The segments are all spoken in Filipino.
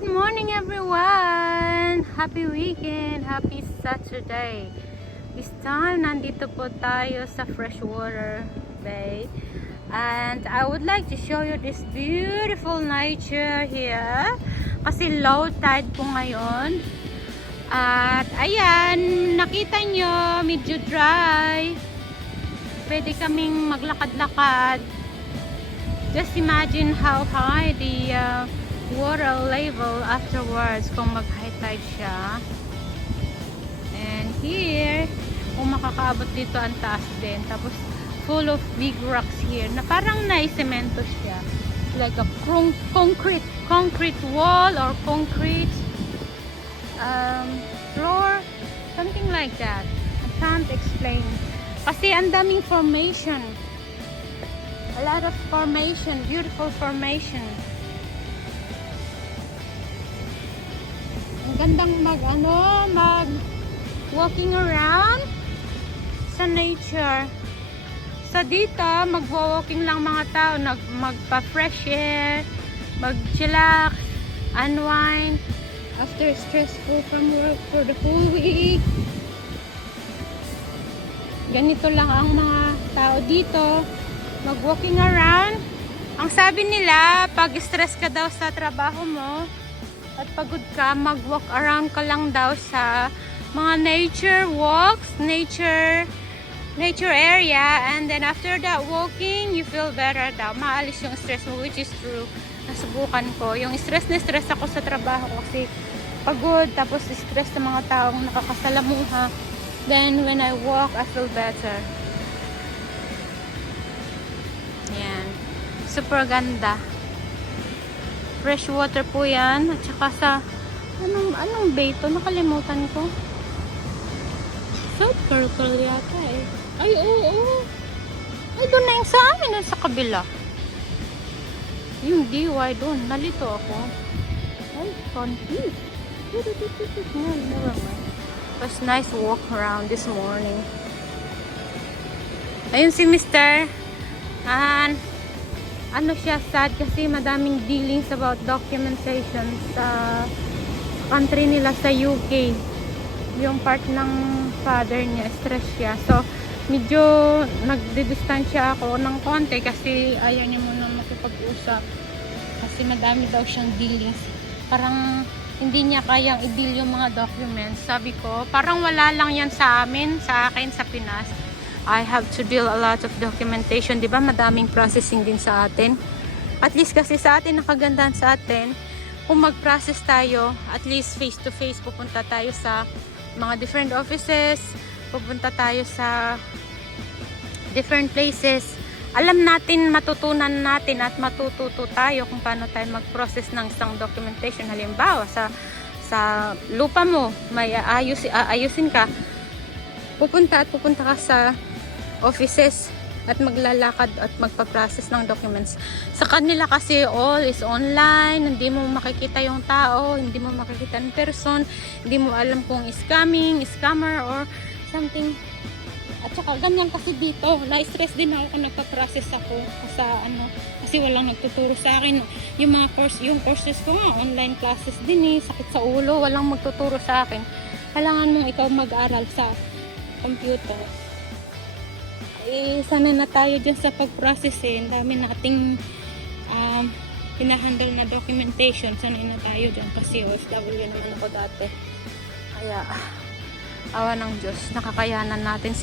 Good morning everyone! Happy weekend! Happy Saturday! This time, nandito po tayo sa Freshwater Bay. And I would like to show you this beautiful nature here. Kasi low tide po ngayon. At ayan, nakita nyo, medyo dry. Pwede kaming maglakad-lakad. Just imagine how high the water level afterwards kung mag-high tide siya. And here, kung makakaabot dito, ang taas din. Tapos, full of big rocks here na parang naisemento siya. Like a concrete wall or concrete floor. Something like that. I can't explain. Kasi ang daming formation. A lot of formation. Beautiful formation. Gandang mag walking around sa nature. So dito, mag-walking lang mga tao, magpa-fresh air, mag-chillax, unwind after stressful from work for the whole week. Ganito lang ang mga tao dito, mag-walking around. Ang sabi nila, pag stress ka daw sa trabaho mo, at pagod ka, mag-walk around ka lang daw sa mga nature walks, nature area, and then after that walking, you feel better daw. Maalis yung stress mo, which is true. Nasubukan ko. Yung stress ako sa trabaho kasi pagod, tapos stress sa mga taong nakakasalamuha. Then when I walk, I feel better. Yan. Super ganda. Fresh water po yan. At saka sa anong bay to? Nakalimutan ko. South Circle yata eh. Ay, oo. Ay, doon na yung sa amin. Sa kabila. Yung DY doon. Nalito ako. Ay, confused. Never mind. It was nice walk around this morning. Ayun si Mr. And ano siya, sad kasi madaming dealings about documentation sa country nila sa UK. Yung part ng father niya, stress siya. So, medyo nagdidistansya ako ng konti kasi ayaw niya muna makipag-usap. Kasi madami daw siyang dealings. Parang hindi niya kayang i-deal yung mga documents. Sabi ko, parang wala lang yan sa amin, sa akin, sa Pinas. I have to deal a lot of documentation. Diba? Madaming processing din sa atin. At least kasi sa atin, nakagandahan sa atin, kung mag-process tayo, at least face-to-face, pupunta tayo sa mga different offices, pupunta tayo sa different places. Alam natin, matutunan natin at matututo tayo kung paano tayo mag-process ng isang documentation. Halimbawa, sa lupa mo, may ayusin ka, pupunta ka sa offices at maglalakad at magpa-process ng documents. Sa kanila kasi all is online, hindi mo makikita yung tao, hindi mo makikita in person, hindi mo alam kung scamming, scammer or something. At saka ganyan kasi dito, na-stress din ako kung nagpa-process ako kasi walang nagtuturo sa akin. Yung courses ko nga, online classes din sakit sa ulo, walang magtuturo sa akin. Kailangan mong ikaw mag-aral sa computer. Sana na tayo dyan sa pag-process Ang dami nating hinahandle na documentation. Sana na tayo dyan kasi OFW naman ako dati. Kaya, awa ng Diyos, nakakayanan natin.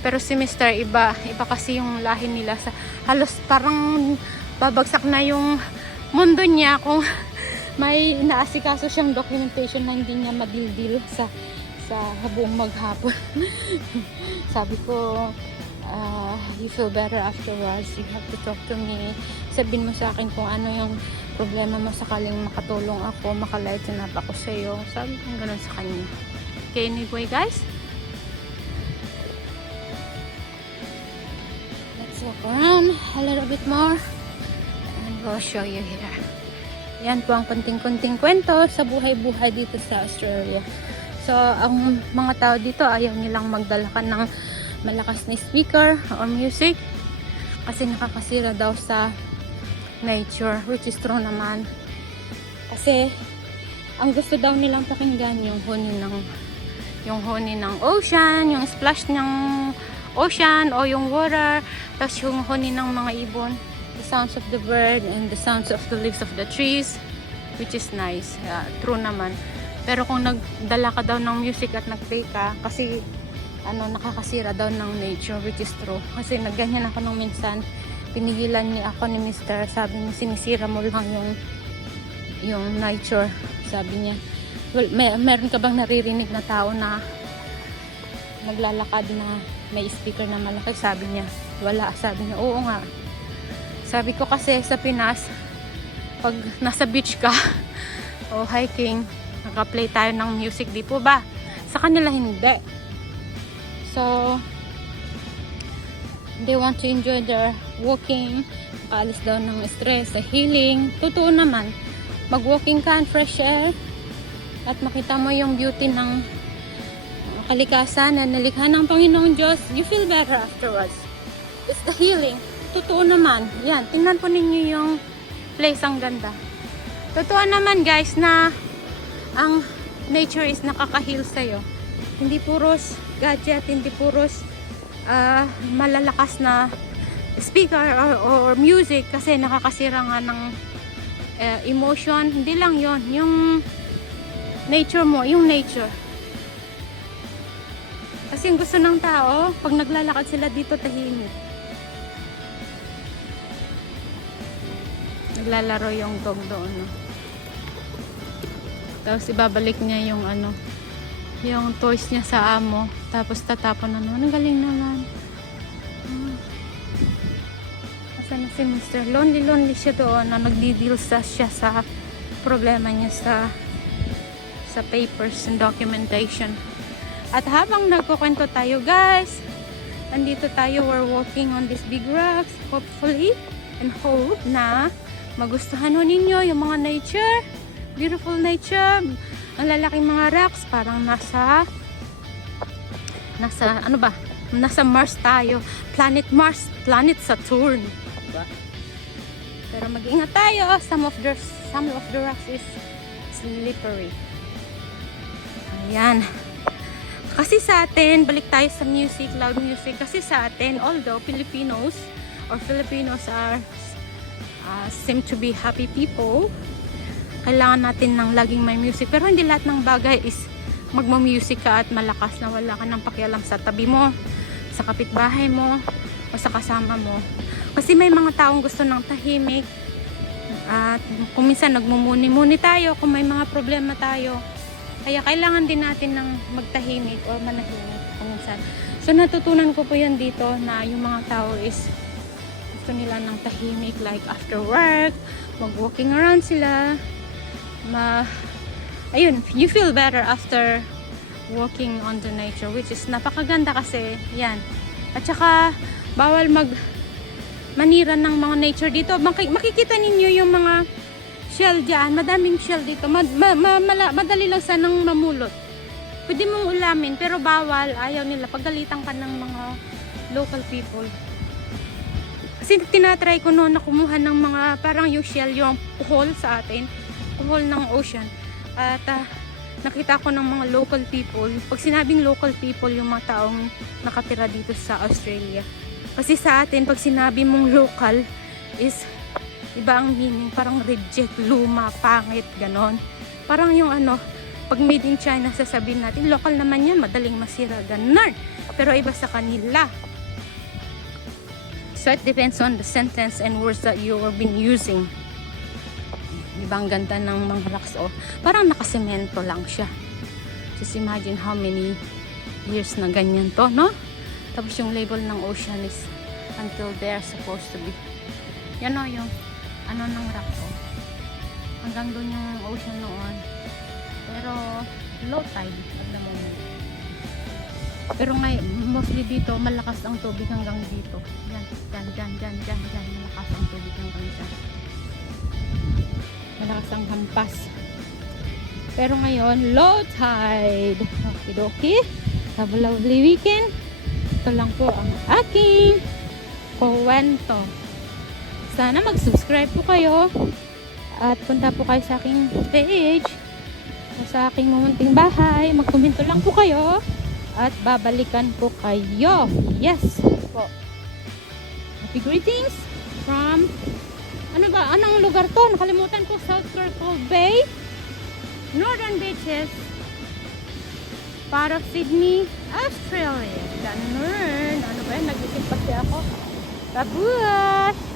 Pero si Mr. iba kasi yung lahi nila. Halos parang babagsak na yung mundo niya kung may inaasikaso siyang documentation na hindi niya madildil sa buong maghapon. Sabi ko, you feel better afterwards. You have to talk to me. Sabihin mo sa akin kung ano yung problema mo, sakaling makatulong ako, makalighten up ako sa iyo. Sabi ko ganun sa kanya. Okay, anyway guys, let's walk around a little bit more and we'll show you here. Yan po ang kunting-kunting kwento sa buhay-buhay dito sa Australia. So, ang mga tao dito ayaw nilang magdala ka ng malakas na speaker or music kasi nakakasira daw sa nature, which is true naman. Kasi ang gusto daw nilang pakinggan yung huni ng ocean, yung splash ng ocean o yung water, tapos yung huni ng mga ibon, the sounds of the bird and the sounds of the leaves of the trees, which is nice. True naman. Pero kung nagdala ka daw ng music at nagplay ka, kasi nakakasira daw ng nature, which is true. Kasi nagganyan ako nung minsan, pinigilan niya ako ni Mr. Sabi niya, sinisira mo lang yung nature. Sabi niya, well, meron ka bang naririnig na tao na naglalakad na may speaker na malaki? Sabi niya, wala. Sabi niya, oo nga. Sabi ko kasi sa Pinas, pag nasa beach ka o hiking, naka-play tayo ng music, di po ba? Sa kanila hindi. So, they want to enjoy their walking, paalis daw ng stress, sa healing. Totoo naman, mag-walking ka and fresh air at makita mo yung beauty ng kalikasan na nalikha ng Panginoong Diyos, you feel better afterwards. It's the healing. Totoo naman. Yan, tingnan po ninyo yung place, ang ganda. Totoo naman guys na ang nature is nakaka-heal sa'yo. Hindi puros gadget, hindi puros malalakas na speaker or music, kasi nakakasira nga ng emotion. Hindi lang yon, yung nature mo, yung nature. Kasi yung gusto ng tao, pag naglalakad sila dito, tahimik. Naglalaro yung dog doon, no? Tapos ibabalik niya yung yung toys niya sa amo. Tapos tatapon na naman. Ang galing naman. Asan na si Mr. Lonely siya doon na nagdi-deal siya sa problema niya sa papers and documentation. At habang nagkukwento tayo guys, andito tayo, we're walking on these big rocks, hopefully and hope na magustuhan ho ninyo yung mga nature, beautiful nature. Ang lalaking mga rocks, parang nasa Mars tayo, planet Mars, planet Saturn, diba? Pero mag-ingat tayo, some of the rocks is slippery. Ayan. Kasi sa atin, balik tayo sa music, loud music. Kasi sa atin, although Filipinos are seem to be happy people, kailangan natin ng laging may music. Pero hindi lahat ng bagay is magmo-music ka at malakas na wala ka ng pakialam sa tabi mo, sa kapitbahay mo, o sa kasama mo. Kasi may mga taong gusto ng tahimik. At kung minsan nagmumuni-muni tayo, kung may mga problema tayo, kaya kailangan din natin ng magtahimik o manahimik kung minsan. So natutunan ko po yan dito, na yung mga tao is gusto nila ng tahimik, like after work, mag-walking around sila. Ayun, you feel better after walking on the nature, which is napakaganda kasi yan. At saka bawal manira ng mga nature dito. Makikita ninyo yung mga shell dyan, madaming shell dito. Madali lang sanang mamulot. Pwede mong ulamin, pero bawal, ayaw nila. Pagalitan ka ng mga local people. Kasi tinatry ko noon na kumuha ng mga parang yung shell, yung puhol sa atin, puhol ng ocean. At nakita ko ng mga local people. Pag sinabing local people, yung mga taong nakatira dito sa Australia. Kasi sa atin, pag sinabi mong local is iba ang meaning, parang reject, luma, pangit, ganon. Parang yung pag made in China, sasabihin natin, local naman yan, madaling masira, ganon. Pero iba sa kanila. So it depends on the sentence and words that you have been using. Diba ang ganda ng mga rocks, parang nakasemento lang siya. Just imagine how many years na ganyan to, no? Tapos yung label ng ocean is until they're supposed to be. Yan yung ng rock, hanggang doon yung ocean noon. Pero low tide at the moment. Pero ngayon, mostly dito malakas ang tubig hanggang dito. Yan, malakas ang tubig hanggang dyan. Malakas ang hampas. Pero ngayon, low tide. Okay. Have a lovely weekend. Ito lang po ang aking kwento. Sana mag-subscribe po kayo At punta po kayo sa aking page, sa aking mumunting bahay. Magkomento lang po kayo at babalikan po kayo. Yes po. Happy greetings from, ano ba? Anong lugar to? Nakalimutan ko. South Turtle Bay, Northern Beaches, part of Sydney, Australia. Ganun. Ano ba yan? Nag-isip pa siya ako. Babush!